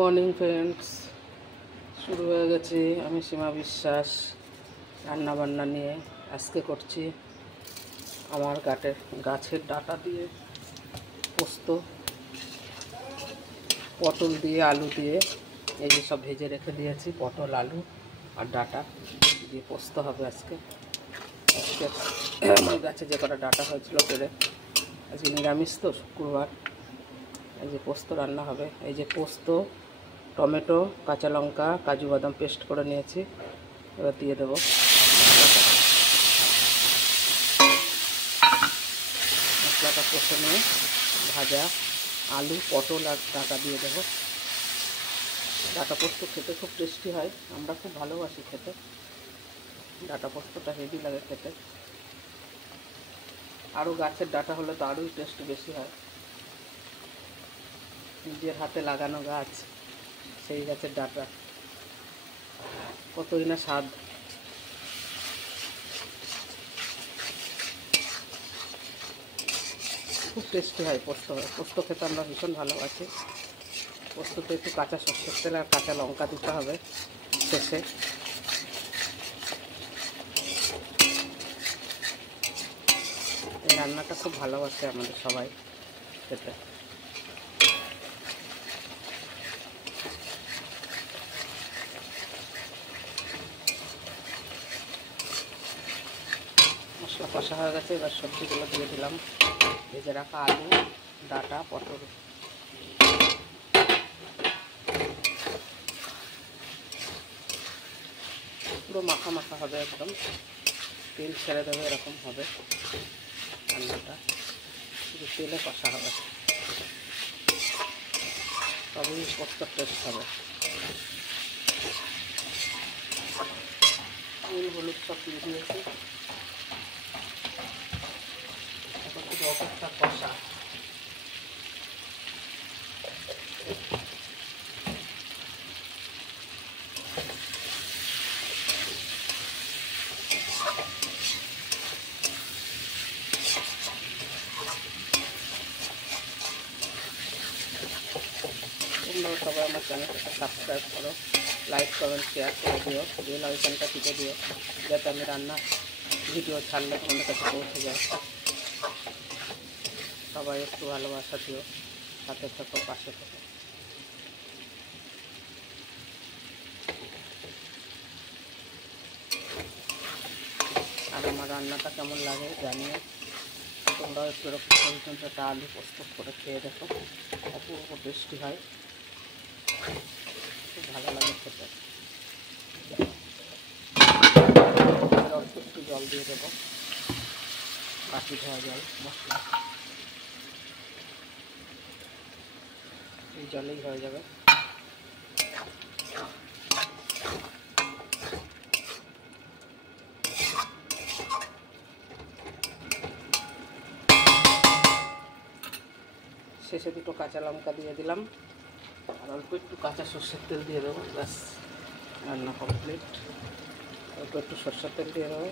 Morning friends, শুরু হয়ে গেছে। আমি সীমা বিশ্বাস রান্না বান্না নিয়ে আজকে করছি আমার গাছের ডাঁটা দিয়ে পোস্ত, পটল দিয়ে আলু দিয়ে এই যে সব ভেজে রেখে দিয়েছি। পটল আলু আর ডাঁটা দিয়ে পোস্ত হবে আজকে। আমার গাছে যে কটা ডাঁটা হয়েছিল পেরে, আজকে নিরামিষ তো, শুক্রবার। এই যে পোস্ত রান্না হবে। এই যে পোস্ত, টমেটো, কাঁচা লঙ্কা, কাজু বাদাম পেস্ট করে নিয়েছি। এবার দিয়ে দেবো মশলাটা কষে নিয়ে ভাজা আলু, পটল আর ডাঁটা দিয়ে দেবো। ডাঁটা পোস্ত খেতে খুব টেস্টি হয়, আমরা খুব ভালোবাসি খেতে। ডাঁটা পোস্তটা হেভি লাগে খেতে। আরও গাছের ডাঁটা হলে তো আরোই টেস্ট বেশি হয়। নিজের হাতে লাগানো গাছ, সেই গাছের ডাঁটা কতই না স্বাদ। খুব টেস্টি হয় পোস্ত খেতে আমরা ভীষণ ভালোবাসি। পোস্ততে একটু কাঁচা সর্ষের তেল আর কাঁচা লঙ্কা দিতে হবে শেষে। এই রান্নাটা খুব ভালোবাসে আমাদের সবাই খেতে। মশলা কষা হয়ে গেছে, এবার সবজিগুলো দিয়ে দিলাম। ভেজে রাখা আলু, ডাঁটা, পটল। পুরো মাখা মাখা হবে, একদম তেল ছেড়ে দেবে, এরকম হবে রান্নাটা। শুধু তেলে কষা হবে, তবেই পোস্তর টেস্ট হবে। নুন হলুদ সব দিয়ে দিয়েছি। এখন শুধু অপেক্ষা কষা। তোমরাও সবাই আমার চ্যানেলটাকে সাবস্ক্রাইব করো, লাইক কমেন্ট শেয়ার করে দিও, বেল আইকনটা টিপে দিও, যাতে আমি রান্না ভিডিও ছাড়লে তোমাদের কাছে পৌঁছে যায়। সবাই একটু ভালোবাসা দিও, সাথে থাকো, পাশে থাকো। আর আমার রান্নাটা কেমন লাগে জানিও। তোমরাও একটু এরকম পর্যন্ত একটা আলু পোস্ত করে খেয়ে দেখো, অপূর্ব টেস্টি হয়, খুব ভালো লাগে খেতে। অল্প একটু জল দিয়ে দেবো, বাটি ধোয়া জল, মশলা এই জলেই হয়ে যাবে। শেষে দুটো কাঁচা লঙ্কা দিয়ে দিলাম, আর অল্প একটু কাঁচা সর্ষের তেল দিয়ে দেবো। ব্যাস, রান্না কমপ্লিট। অল্প একটু সর্ষের তেল দিয়ে দেবো।